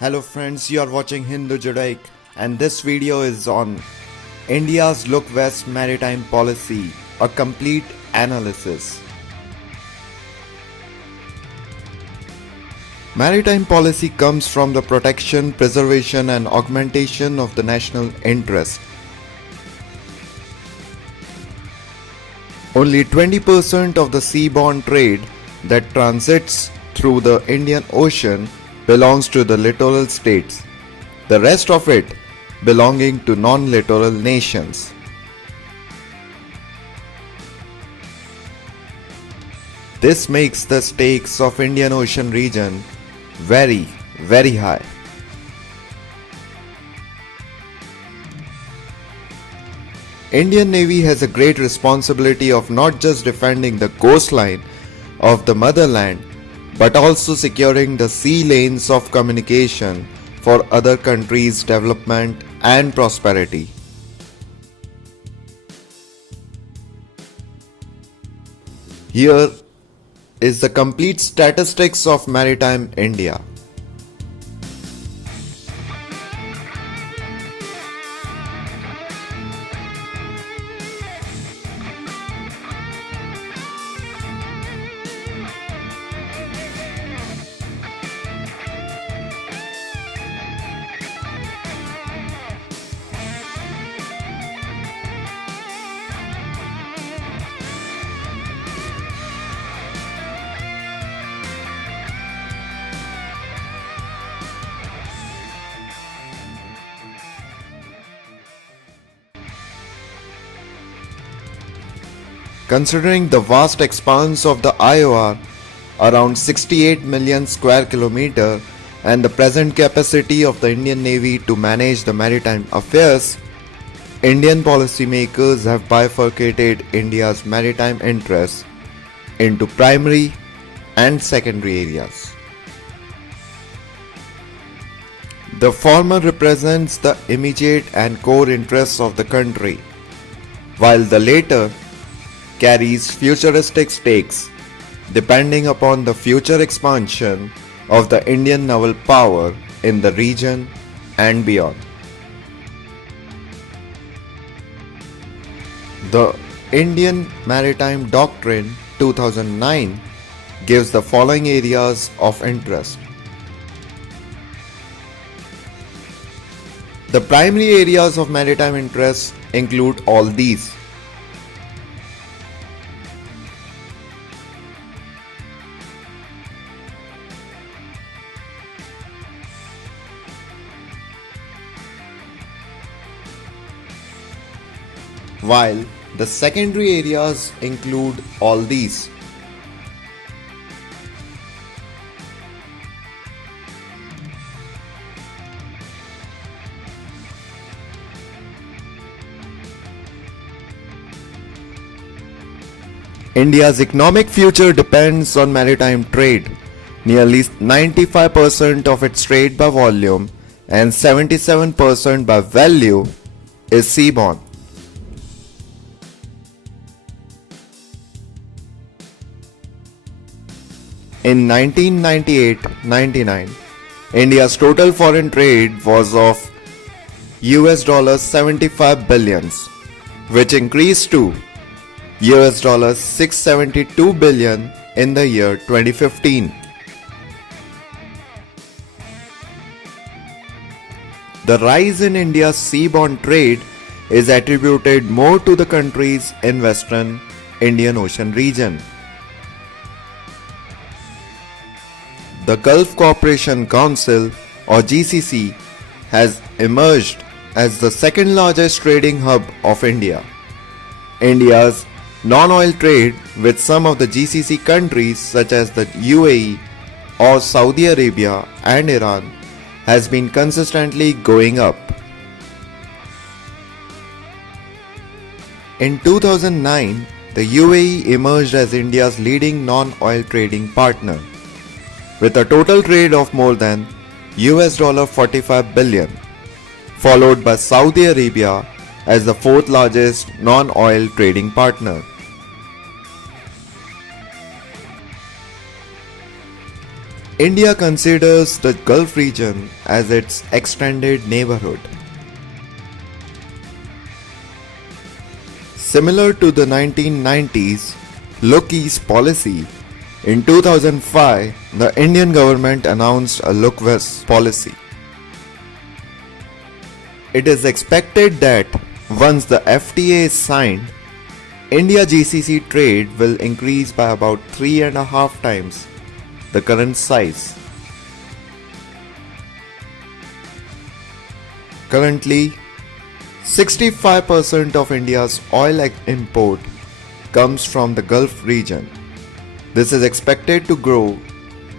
Hello friends, you are watching Hindu Judaic and this video is on India's Look West Maritime Policy, a complete analysis. Maritime policy comes from the protection, preservation and augmentation of the national interest. Only 20% of the seaborne trade that transits through the Indian Ocean belongs to the littoral states, the rest of it belonging to non-littoral nations. This makes the stakes of Indian Ocean region very, very high. Indian Navy has a great responsibility of not just defending the coastline of the motherland, but also securing the sea lanes of communication for other countries' development and prosperity. Here is the complete statistics of maritime India. Considering the vast expanse of the IOR, around 68 million square kilometer, and the present capacity of the Indian Navy to manage the maritime affairs, Indian policymakers have bifurcated India's maritime interests into primary and secondary areas. The former represents the immediate and core interests of the country, while the latter carries futuristic stakes depending upon the future expansion of the Indian naval power in the region and beyond. The Indian Maritime Doctrine 2009 gives the following areas of interest. The primary areas of maritime interest include all these: while the secondary areas include all these. India's economic future depends on maritime trade. Nearly 95% of its trade by volume and 77% by value is seaborne. In 1998-99, India's total foreign trade was of $75 billion, which increased to $672 billion in the year 2015. The rise in India's seaborne trade is attributed more to the countries in Western Indian Ocean region. The Gulf Cooperation Council or GCC has emerged as the second largest trading hub of India. India's non-oil trade with some of the GCC countries such as the UAE or Saudi Arabia and Iran has been consistently going up. In 2009, the UAE emerged as India's leading non-oil trading partner, with a total trade of more than $45 billion, followed by Saudi Arabia as the fourth largest non-oil trading partner. India considers the Gulf region as its extended neighborhood. Similar to the 1990s Look East policy, in 2005 the Indian government announced a Look West policy. It is expected that once the FTA is signed, India GCC trade will increase by about 3.5 times the current size. Currently, 65% of India's oil import comes from the Gulf region. This is expected to grow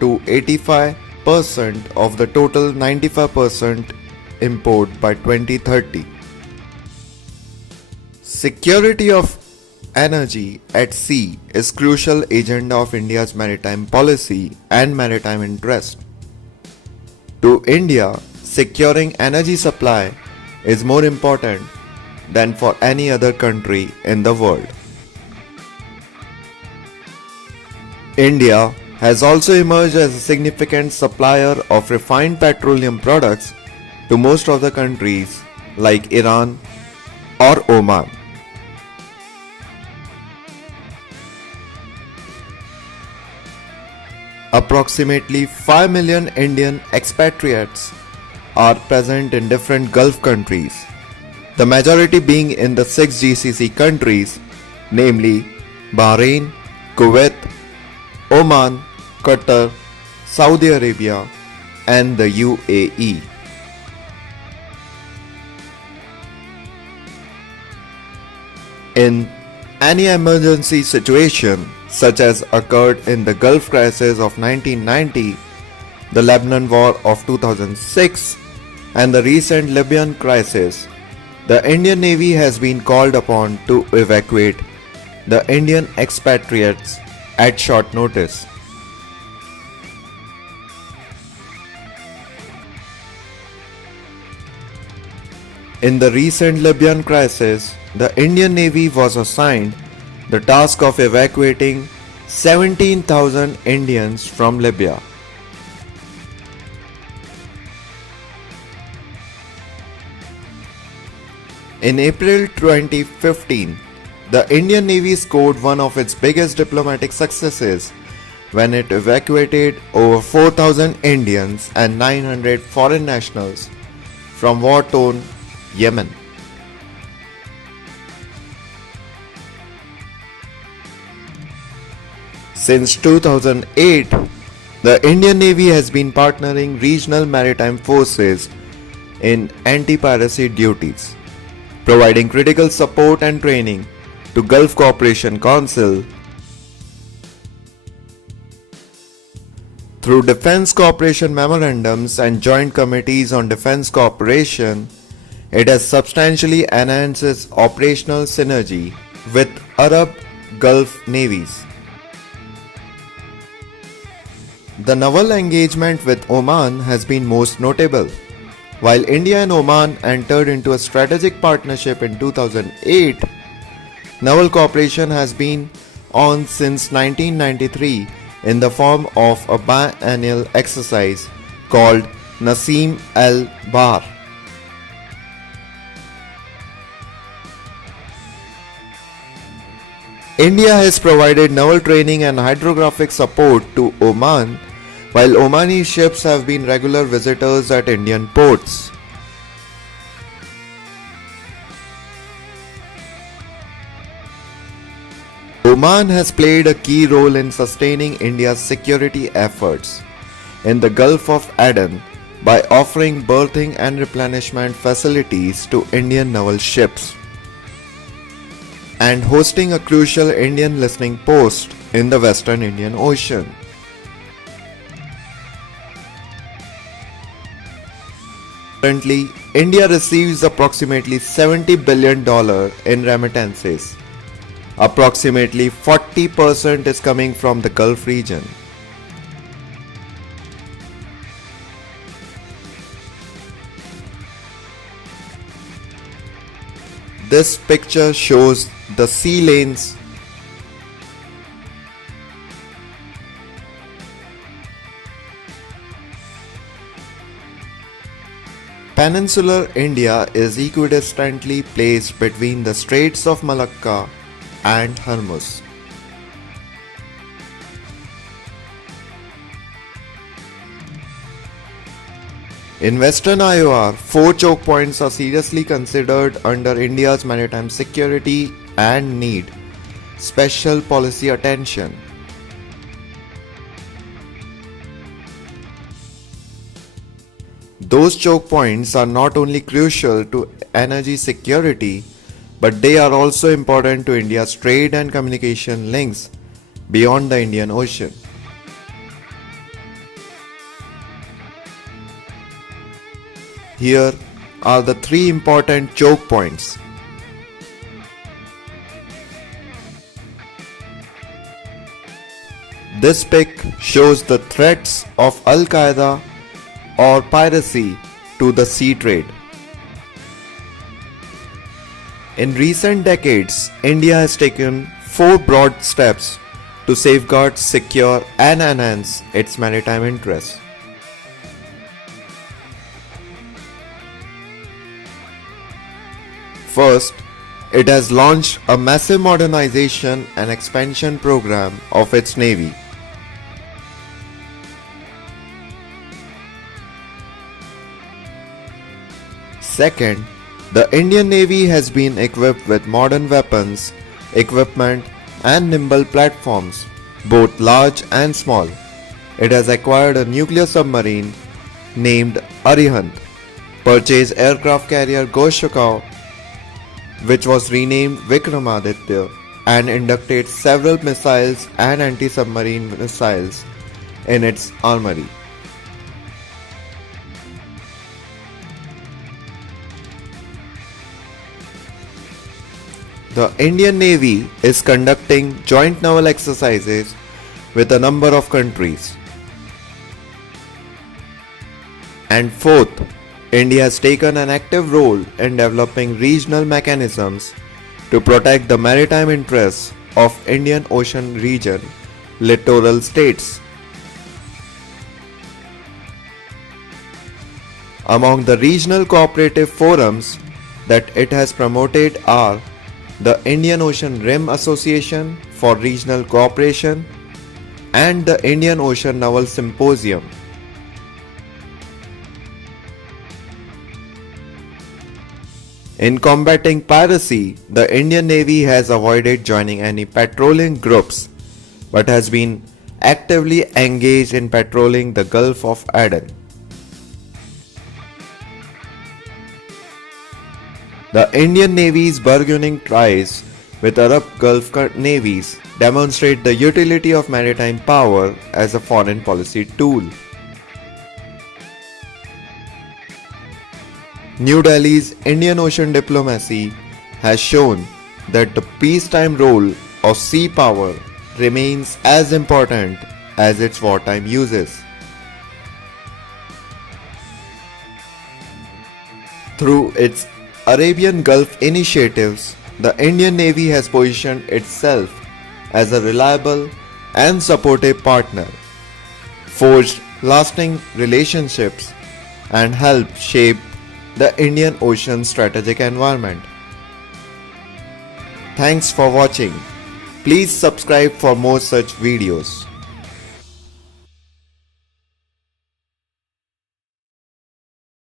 to 85% of the total 95% import by 2030. Security of energy at sea is crucial agenda of India's maritime policy and maritime interest. To India, securing energy supply is more important than for any other country in the world. India has also emerged as a significant supplier of refined petroleum products to most of the countries like Iran or Oman. Approximately 5 million Indian expatriates are present in different Gulf countries, the majority being in the 6 GCC countries, namely Bahrain, Kuwait, Oman, Qatar, Saudi Arabia, and the UAE. In any emergency situation, such as occurred in the Gulf crisis of 1990, the Lebanon War of 2006, and the recent Libyan crisis, the Indian Navy has been called upon to evacuate the Indian expatriates at short notice. In the recent Libyan crisis, the Indian Navy was assigned the task of evacuating 17,000 Indians from Libya. In April 2015, the Indian Navy scored one of its biggest diplomatic successes when it evacuated over 4,000 Indians and 900 foreign nationals from war-torn Yemen. Since 2008, the Indian Navy has been partnering regional maritime forces in anti-piracy duties, providing critical support and training to Gulf Cooperation Council through defense cooperation memorandums and joint committees on defense cooperation. It has substantially enhanced its operational synergy with Arab Gulf navies. The naval engagement with Oman has been most notable. While India and Oman entered into a strategic partnership in 2008, naval cooperation has been on since 1993 in the form of a biennial exercise called Nasim al-Bahr. India has provided naval training and hydrographic support to Oman, while Omani ships have been regular visitors at Indian ports. Oman has played a key role in sustaining India's security efforts in the Gulf of Aden by offering berthing and replenishment facilities to Indian naval ships and hosting a crucial Indian listening post in the Western Indian Ocean. Currently, India receives approximately $70 billion in remittances. Approximately 40% is coming from the Gulf region. This picture shows the sea lanes Peninsular India is equidistantly placed between the Straits of Malacca and Hormuz. In Western IOR, four choke points are seriously considered under India's maritime security and need special policy attention. Those choke points are not only crucial to energy security, but they are also important to India's trade and communication links beyond the Indian Ocean. Here are the three important choke points. This pic shows the threats of Al-Qaeda or piracy to the sea trade. In recent decades, India has taken four broad steps to safeguard, secure, and enhance its maritime interests. First, it has launched a massive modernization and expansion program of its navy. Second, the Indian Navy has been equipped with modern weapons, equipment, and nimble platforms, both large and small. It has acquired a nuclear submarine named Arihant, purchased aircraft carrier Goshakau, which was renamed Vikramaditya, and inducted several missiles and anti-submarine missiles in its armory. The Indian Navy is conducting joint naval exercises with a number of countries. And fourth, India has taken an active role in developing regional mechanisms to protect the maritime interests of Indian Ocean region littoral states. Among the regional cooperative forums that it has promoted are the Indian Ocean Rim Association for Regional Cooperation and the Indian Ocean Naval Symposium. In combating piracy, the Indian Navy has avoided joining any patrolling groups but has been actively engaged in patrolling the Gulf of Aden. The Indian Navy's bargaining ties with Arab Gulf navies demonstrate the utility of maritime power as a foreign policy tool. New Delhi's Indian Ocean diplomacy has shown that the peacetime role of sea power remains as important as its wartime uses. Through its Arabian Gulf initiatives, the Indian Navy has positioned itself as a reliable and supportive partner, forged lasting relationships, and helped shape the Indian Ocean strategic environment. Thanks for watching. Please subscribe for more such videos.